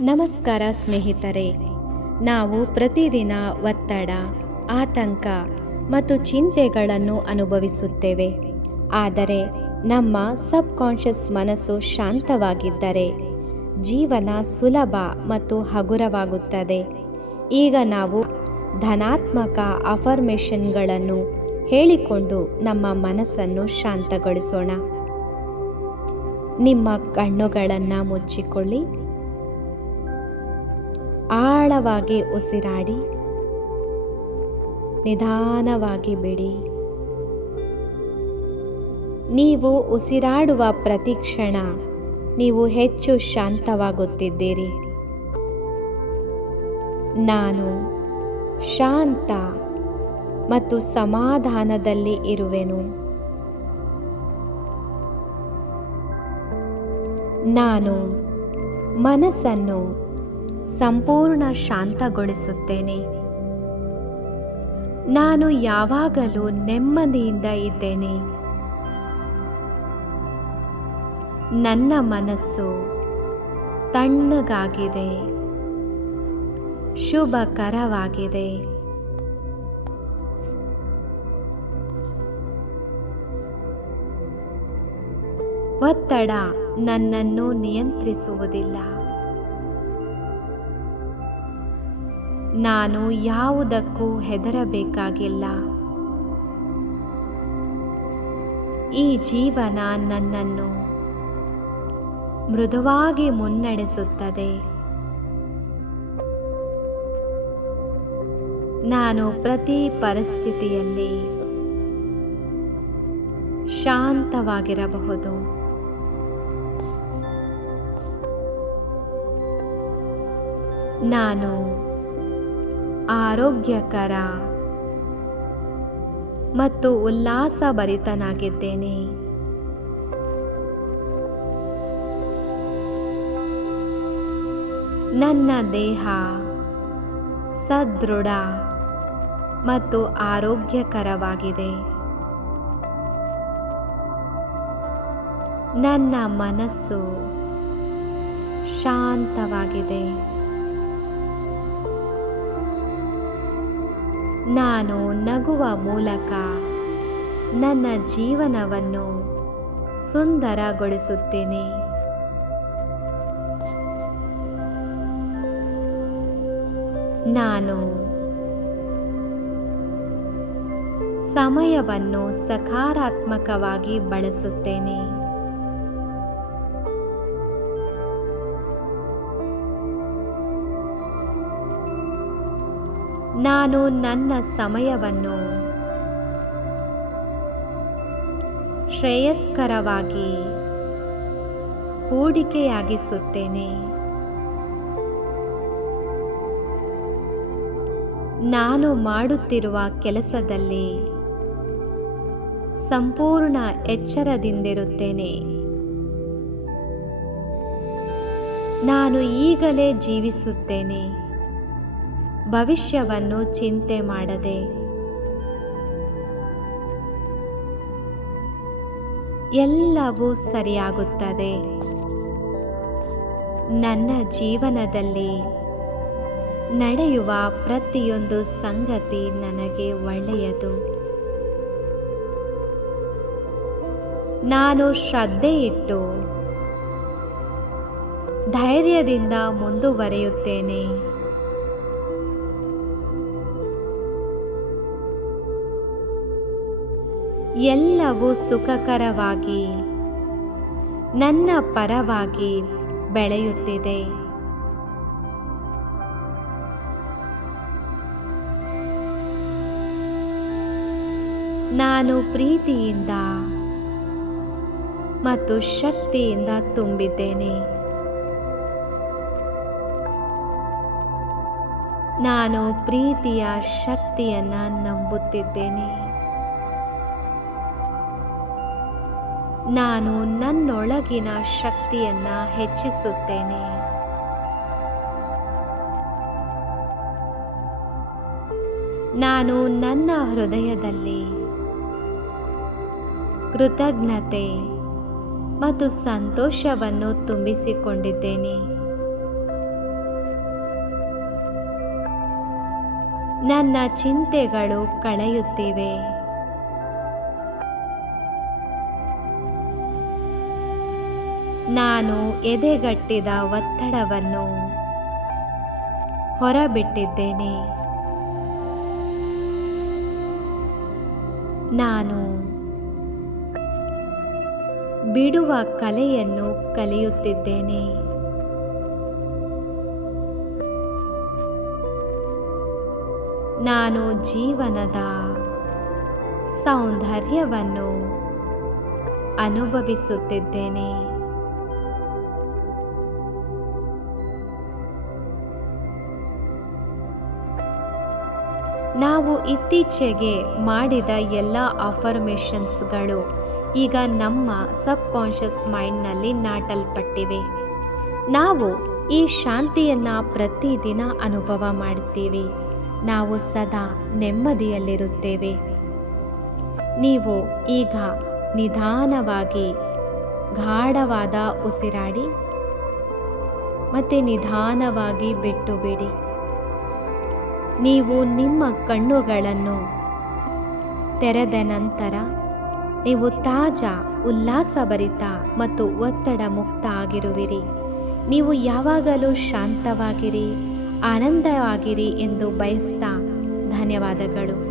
ನಮಸ್ಕಾರ ಸ್ನೇಹಿತರೆ, ನಾವು ಪ್ರತಿದಿನ ಒತ್ತಡ, ಆತಂಕ ಮತ್ತು ಚಿಂತೆಗಳನ್ನು ಅನುಭವಿಸುತ್ತೇವೆ. ಆದರೆ ನಮ್ಮ ಸಬ್ ಕಾನ್ಷಿಯಸ್ ಮನಸ್ಸು ಶಾಂತವಾಗಿದ್ದರೆ ಜೀವನ ಸುಲಭ ಮತ್ತು ಹಗುರವಾಗುತ್ತದೆ. ಈಗ ನಾವು ಧನಾತ್ಮಕ ಅಫರ್ಮೇಷನ್ಗಳನ್ನು ಹೇಳಿಕೊಂಡು ನಮ್ಮ ಮನಸ್ಸನ್ನು ಶಾಂತಗೊಳಿಸೋಣ. ನಿಮ್ಮ ಕಣ್ಣುಗಳನ್ನು ಮುಚ್ಚಿಕೊಳ್ಳಿ. ಆಳವಾಗಿ ಉಸಿರಾಡಿ, ನಿಧಾನವಾಗಿ ಬಿಡಿ. ನೀವು ಉಸಿರಾಡುವ ಪ್ರತಿ ಕ್ಷಣ ನೀವು ಹೆಚ್ಚು ಶಾಂತವಾಗುತ್ತಿದ್ದೀರಿ. ನಾನು ಶಾಂತ ಮತ್ತು ಸಮಾಧಾನದಲ್ಲಿ ಇರುವೆನು. ನಾನು ಮನಸ್ಸನ್ನು ಸಂಪೂರ್ಣ ಶಾಂತಗೊಳಿಸುತ್ತೇನೆ. ನಾನು ಯಾವಾಗಲೂ ನೆಮ್ಮದಿಯಿಂದ ಇದ್ದೇನೆ. ನನ್ನ ಮನಸ್ಸು ತಣ್ಣಗಾಗಿದೆ. ಶುಭಕರವಾಗಿದೆ. ಒತ್ತಡ ನನ್ನನ್ನು ನಿಯಂತ್ರಿಸುವುದಿಲ್ಲ. ನಾನು ಯಾವುದಕ್ಕೂ ಹೆದರಬೇಕಾಗಿಲ್ಲ. ಈ ಜೀವನ ನನ್ನನ್ನು ಮೃದುವಾಗಿ ಮುನ್ನಡೆಸುತ್ತದೆ. ನಾನು ಪ್ರತಿ ಪರಿಸ್ಥಿತಿಯಲ್ಲಿ ಶಾಂತವಾಗಿರಬಹುದು. ನಾನು ಆರೋಗ್ಯಕರ ಮತ್ತು ಉಲ್ಲಾಸಭರಿತನಾಗಿದ್ದೇನೆ. ನನ್ನ ದೇಹ ಸದೃಢ ಮತ್ತು ಆರೋಗ್ಯಕರವಾಗಿದೆ. ನನ್ನ ಮನಸ್ಸು ಶಾಂತವಾಗಿದೆ. ನಾನು ನಗುವ ಮೂಲಕ ನನ್ನ ಜೀವನವನ್ನು ಸುಂದರಗೊಳಿಸುತ್ತೇನೆ. ನಾನು ಸಮಯವನ್ನು ಸಕಾರಾತ್ಮಕವಾಗಿ ಬಳಸುತ್ತೇನೆ. ನಾನು ನನ್ನ ಸಮಯವನ್ನು ಶ್ರೇಯಸ್ಕರವಾಗಿ ಹೂಡಿಕೆಯಾಗಿಸುತ್ತೇನೆ. ನಾನು ಮಾಡುತ್ತಿರುವ ಕೆಲಸದಲ್ಲಿ ಸಂಪೂರ್ಣ ಎಚ್ಚರದಿಂದಿರುತ್ತೇನೆ. ನಾನು ಈಗಲೇ ಜೀವಿಸುತ್ತೇನೆ. ಭವಿಷ್ಯವನ್ನು ಚಿಂತೆ ಮಾಡದೆ. ಎಲ್ಲವೂ ಸರಿಯಾಗುತ್ತದೆ. ನನ್ನ ಜೀವನದಲ್ಲಿ ನಡೆಯುವ ಪ್ರತಿಯೊಂದು ಸಂಗತಿ ನನಗೆ ಒಳ್ಳೆಯದು. ನಾನು ಶ್ರದ್ಧೆ ಇಟ್ಟು ಧೈರ್ಯದಿಂದ ಮುಂದುವರಿಯುತ್ತೇನೆ. ಎಲ್ಲವೂ ಸುಖಕರವಾಗಿ ನನ್ನ ಪರವಾಗಿ ಬೆಳೆಯುತ್ತಿದೆ. ನಾನು ಪ್ರೀತಿಯಿಂದ ಮತ್ತು ಶಕ್ತಿಯಿಂದ ತುಂಬಿದ್ದೇನೆ. ನಾನು ಪ್ರೀತಿಯ ಶಕ್ತಿಯನ್ನು ನಂಬುತ್ತಿದ್ದೇನೆ. ನಾನು ನನ್ನೊಳಗಿನ ಶಕ್ತಿಯನ್ನು ಹೆಚ್ಚಿಸುತ್ತೇನೆ. ನಾನು ನನ್ನ ಹೃದಯದಲ್ಲಿ ಕೃತಜ್ಞತೆ ಮತ್ತು ಸಂತೋಷವನ್ನು ತುಂಬಿಸಿಕೊಂಡಿದ್ದೇನೆ. ನನ್ನ ಚಿಂತೆಗಳು ಕಳೆಯುತ್ತಿವೆ. ನಾನು ಎದೆಗಟ್ಟಿದ ಒತ್ತಡವನ್ನು ಹೊರಬಿಟ್ಟಿದ್ದೇನೆ. ನಾನು ಬಿಡುವ ಕಲೆಯನ್ನು ಕಲಿಯುತ್ತಿದ್ದೇನೆ. ನಾನು ಜೀವನದ ಸೌಂದರ್ಯವನ್ನು ಅನುಭವಿಸುತ್ತಿದ್ದೇನೆ. ನಾವು ಇತ್ತೀಚೆಗೆ ಮಾಡಿದ ಎಲ್ಲ ಅಫರ್ಮೇಷನ್ಸ್ಗಳು ಈಗ ನಮ್ಮ ಸಬ್ ಕಾನ್ಷಿಯಸ್ ಮೈಂಡ್ನಲ್ಲಿ ನಾಟಲ್ಪಟ್ಟಿವೆ. ನಾವು ಈ ಶಾಂತಿಯನ್ನು ಪ್ರತಿದಿನ ಅನುಭವ ಮಾಡ್ತೀವಿ. ನಾವು ಸದಾ ನೆಮ್ಮದಿಯಲ್ಲಿರುತ್ತೇವೆ. ನೀವು ಈಗ ನಿಧಾನವಾಗಿ ಗಾಢವಾದ ಉಸಿರಾಡಿ ಮತ್ತೆ ನಿಧಾನವಾಗಿ ಬಿಟ್ಟು ಬಿಡಿ. ನೀವು ನಿಮ್ಮ ಕಣ್ಣುಗಳನ್ನು ತೆರೆದ ನಂತರ ನೀವು ತಾಜಾ, ಉಲ್ಲಾಸಭರಿತ ಮತ್ತು ಒತ್ತಡ ಮುಕ್ತ ಆಗಿರುವಿರಿ. ನೀವು ಯಾವಾಗಲೂ ಶಾಂತವಾಗಿರಿ, ಆನಂದವಾಗಿರಿ ಎಂದು ಬಯಸ್ತಾ ಧನ್ಯವಾದಗಳು.